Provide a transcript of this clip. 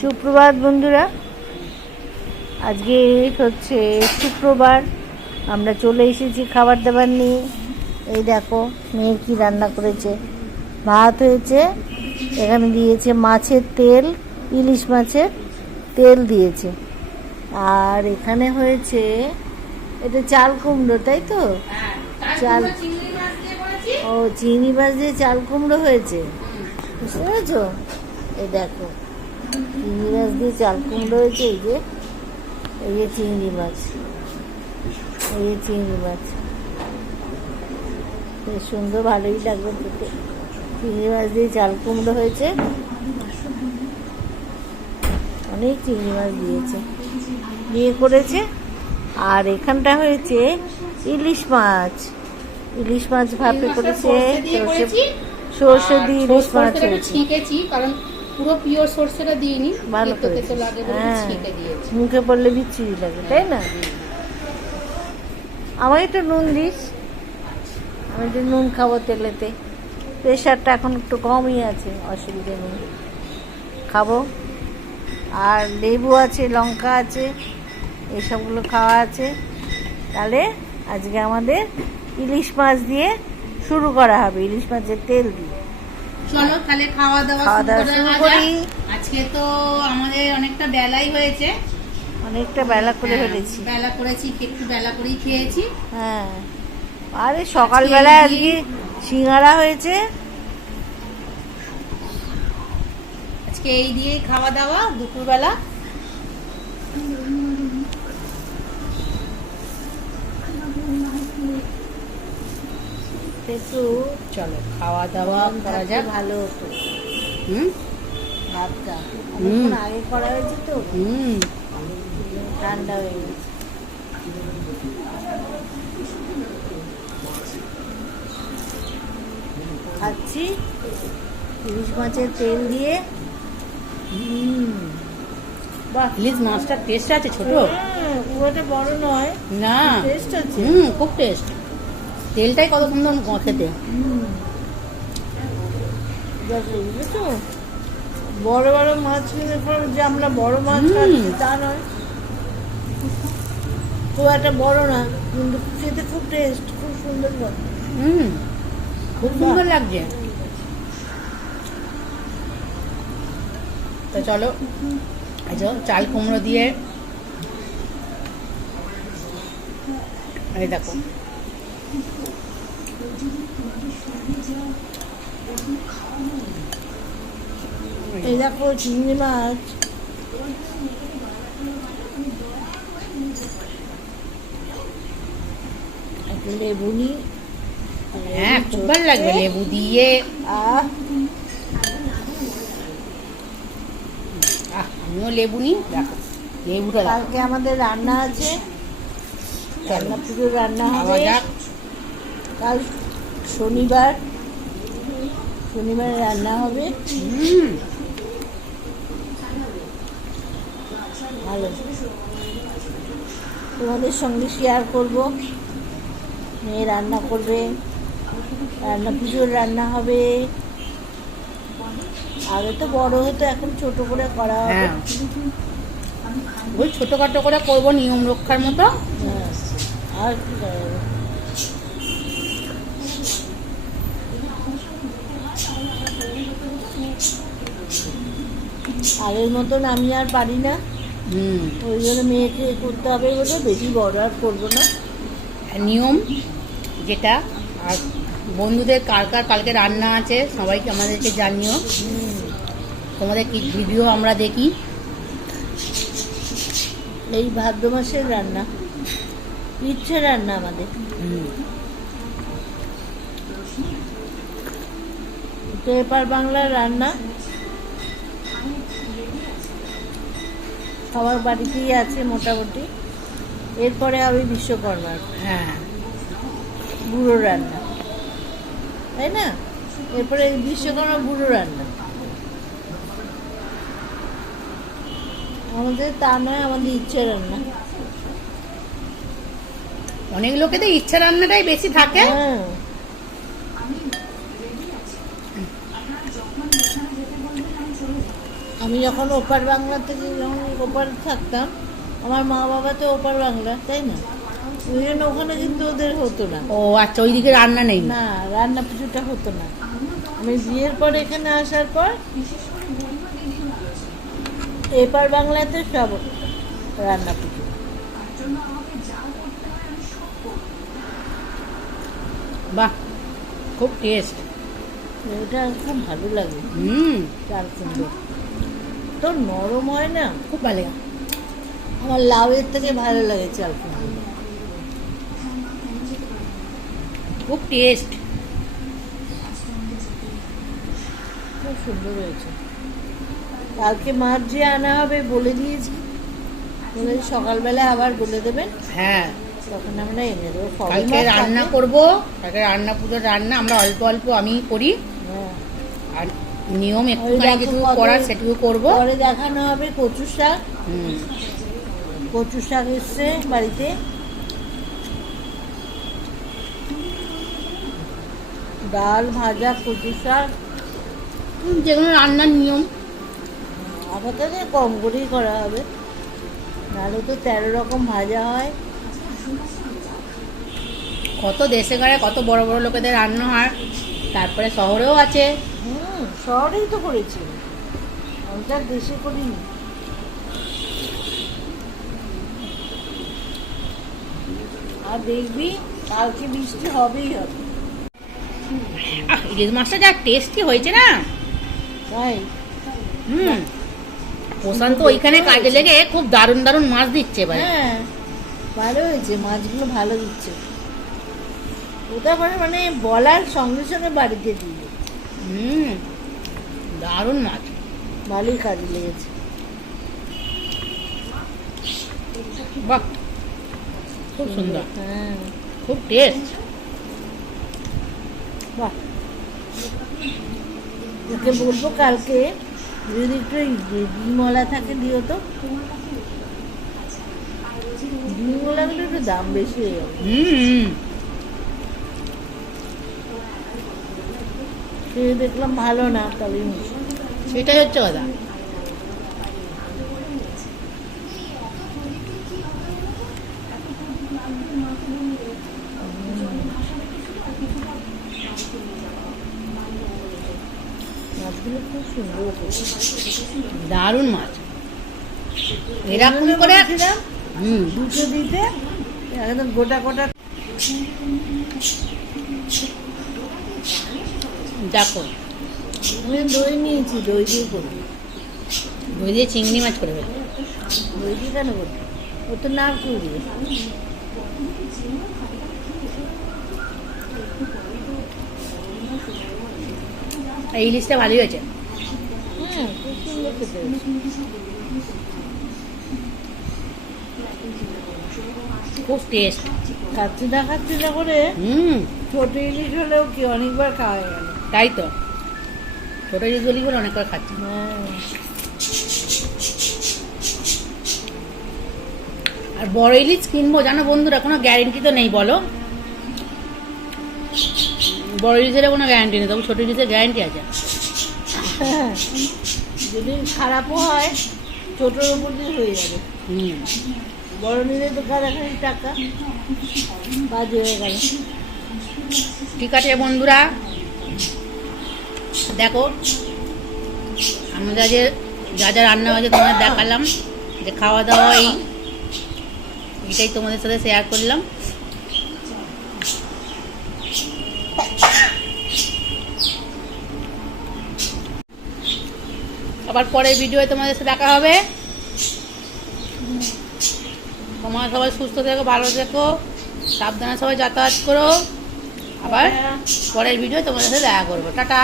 সুপ্রভাত বন্ধুরা। আজকে হচ্ছে শুক্রবার। আমরা চলে এসেছি খাবার দাবার নিয়ে। এই দেখো মেয়ে কি রান্না করেছে? ভাত হয়েছে এখানে দিয়েছে মাছের তেল ইলিশ মাছের তেল দিয়েছে। আর এখানে হয়েছে এটা চাল কুমড়ো তাই তো? চাল ও চিংড়ি মাছ দিয়ে চাল কুমড়ো হয়েছে? বুঝতে পেরেছ? এই দেখো চিংড়ি মাছ দিয়ে চাল কুমড়ো হয়েছে এই যে এই যে চিংড়ি মাছ। এই যে চিংড়ি মাছ। বেশ সুন্দর ভালোই লাগবে খেতে। চিংড়ি মাছ দিয়ে চাল কুমড়ো হয়েছে। অনেক চিংড়ি মাছ দিয়েছে। দিয়ে করেছে। আর এখানটা হয়েছে ইলিশ মাছ। ইলিশ মাছ ভাপে করেছে সর্ষে দিয়ে ইলিশ মাছ হয়েছে। কারণ পুরো পিওর সর্ষেটা দিইনি। ভালো তেতো লাগে বলে হ্যাঁ। দিয়েছি। মুখে পড়লে বিচ্ছিরি লাগে তাই না? আমাকে একটু নুন দিস। আমি একটু নুন খাব তেলেতে। প্রেশারটা এখন একটু কমই আছে অসুবিধে নেই। খাব। আর লেবু আছে লঙ্কা আছে এসবগুলো খাওয়া আছে। তাহলে আজকে আমাদের ইলিশ মাছ দিয়ে শুরু করা হবে। ইলিশ মাছের তেল দিয়ে। চলো তাহলে খাওয়া দাওয়া শুরু করি। আজকে তো আমাদের অনেকটা বেলাই হয়েছে। অনেকটা বেলা করে হ্যাঁ, ফেলেছি। বেলা করেছি একটু বেলা করেই খেয়েছি। হ্যাঁ। আরে আজকে সিঙ্গারা হয়েছে। আজকে এই দিয়েই খাওয়া দাওয়া দুপুরবেলা। একটু চলো খাওয়া দাওয়া করা যাক। ভালো হতো। হুম? ভাতটা। অনেকক্ষণ আগে করা হয়েছে তো। হুম। ঠান্ডা হয়ে গেছে। খাচ্ছি। ইলিশ মাছের তেল দিয়ে। বাহ। ইলিশ মাছটার টেস্ট আছে ছোট। একটা বড় নয়। না। টেস্ট আছে। হুম খুব টেস্ট তেলটাই কত সুন্দর খেতে? বড় বড় মাছ কিনে পর যে আমরা বড় মাছ। খাচ্ছি তা নয়। খুব একটা বড় না কিন্তু খেতে খুব টেস্ট খুব সুন্দর হুম খুব সুন্দর লাগছে। তো চলো যে চাল কুমড়ো দিয়ে। দেখো। এই দেখো চিংড়ি মাছ একটু লেবু নি হ্যাঁ খুব ভালো লাগবে লেবু দিয়ে আমিও লেবু নিই দেখো লেবুটা কালকে আমাদের রান্না আছে রান্না রান্না হবে কাল শনিবার। শনিবারে রান্না হবে। ভালো। তোমাদের সঙ্গে শেয়ার করব। মেয়ে রান্না করবে। রান্না পুজোর রান্না হবে। আগে তো বড় হতো এখন ছোট করে করা হবে। হ্যাঁ। ওই ছোটখাটো করে করব নিয়ম রক্ষার মতো। হ্যাঁ। আর কি করা যাবে? আগের মতন আমি আর পারি না। হুম। ওই জন্য মেয়েকে করতে হবে বলে বেশি বড় আর করব না। নিয়ম যেটা আর বন্ধুদের কার কার কালকে রান্না আছে সবাইকে আমাদেরকে জানিও। তোমাদের কি ভিডিও আমরা দেখি? এই ভাদ্র মাসের রান্না। ইচ্ছে রান্না আমাদের। তো এপার বাংলার রান্না। সবার বাড়িতেই আছে মোটামুটি। এরপরে আমি বিশ্বকর্মার। হ্যাঁ। বুড়ো রান্না। তাই না? এরপরে বিশ্বকর্মা বুড়ো রান্না। আমাদের তা নয় আমাদের ইচ্ছে রান্না। অনেক লোকেদের ইচ্ছা রান্নাটাই বেশি থাকে। হ্যাঁ। আমি যখন ওপার বাংলা থেকে যখন ওপার থাকতাম আমার মা বাবা তো ওপার বাংলা তাই না? ওই জন্য ওখানে কিন্তু ওদের হতো না। ও আচ্ছা ওইদিকে রান্না নেই। না রান্না পুজোটা হতো না। আমি বিয়ের পর এখানে আসার পর এপার বাংলাতে সব রান্না পুজো। বাহ খুব টেস্ট এটা খুব ভালো লাগে। হুম। চাল কুমড়ো। তো নরম হয় না? খুব ভালো লাগে। আমার লাউয়ের থেকে ভালো লাগে চাল খুব টেস্ট খুব সুন্দর হয়েছে। কালকে মাছ যে আনা হবে বলে দিয়েছি। বলে সকালবেলা আবার বলে দেবেন। হ্যাঁ। তখন আমরা এনে দেবো। কালকে রান্না। করব। কালকে রান্না পুজোর রান্না আমরা অল্প অল্প আমি করি। হ্যাঁ। আর নিয়ম একটুখানি দেখো কিছু করার সেটুকু করব। পরে দেখানো হবে কচু শাক। কচু শাক এসছে বাড়িতে। ডাল ভাজা কচু শাক। যেগুলো রান্নার নিয়ম। আপাতত কম করেই করা হবে। নাহলে তো তেরো রকম ভাজা হয়। কত দেশে ঘরে কত বড় বড় লোকেদের রান্না হয় তারপরে শহরেও আছে। হুম শহরেই তো করেছি। আমি তো দেশে করিনি। আর দেখবি কালকে বৃষ্টি হবেই হবে। ইলিশ মাছটা যা টেস্টি হয়েছে না? তাই? হুম। প্রশান্ত ওইখানে কাজে লেগে খুব দারুণ দারুণ মাছ দিচ্ছে এবার হ্যাঁ ভালো হয়েছে মাছগুলো ভালো দিচ্ছে। ওটা মানে মানে বলার সঙ্গে সঙ্গে বাড়িতে দিয়ে হুম দারুণ মাছ। ভালোই কাজে লেগেছে। বাহ খুব সুন্দর। হ্যাঁ। খুব টেস্ট বাহ। ওকে বলব কালকে যদি একটু ডিমওয়ালা থাকে দিও তো। ডিমওয়ালাগুলো একটু দাম বেশি হয়ে যাবে। হুম। খেয়ে দেখলাম ভালো না তবে সেটাই হচ্ছে কথা। দারুণ মাছ। এরকম করে হুম। দুটো দিতে, একদম গোটা গোটা। দেখো। দই নিয়েছি দই দিয়ে করব। দই দিয়ে চিংড়ি মাছ করে ফেলব। দই দিয়ে কেন করব? ও তো নারকুল দিয়ে এই ইলিশটা ভালোই হয়েছে। হ্যাঁ খুব সুন্দর খেতে খুব টেস্ট খাচ্ছি না খাচ্ছি না করে হুম। ছোট ইলিশ হলেও কি অনেকবার খাওয়া গেল তাই তো? ছোটো ইলিশ বলি অনেক করে খাচ্ছি। আর বড় ইলিশ কিনবো জানো বন্ধুরা কোনো গ্যারেন্টি তো নেই বলো? বড় ইলিশের কোনো গ্যারেন্টি নেই তবে ছোটো ইলিশের গ্যারেন্টি আছে। যদি খারাপও হয় ছোটোর উপর দিয়ে হয়ে যাবে। বড় নিলে তো কাছাকাছি টাকা বাজে হয়ে গেল। ঠিক আছে বন্ধুরা দেখো, আমরা যে যা যা রান্না হয়েছে তোমাদের দেখালাম, যে খাওয়া দাওয়া এই এটাই তোমাদের সাথে শেয়ার করলাম। আবার পরের ভিডিওয়ে তোমাদের সাথে দেখা হবে। তোমরা সবাই সুস্থ থেকো, ভালো থেকো, সাবধানে সবাই যাতায়াত করো। আবার পরের ভিডিও তোমাদের সাথে দেখা করব। টাটা।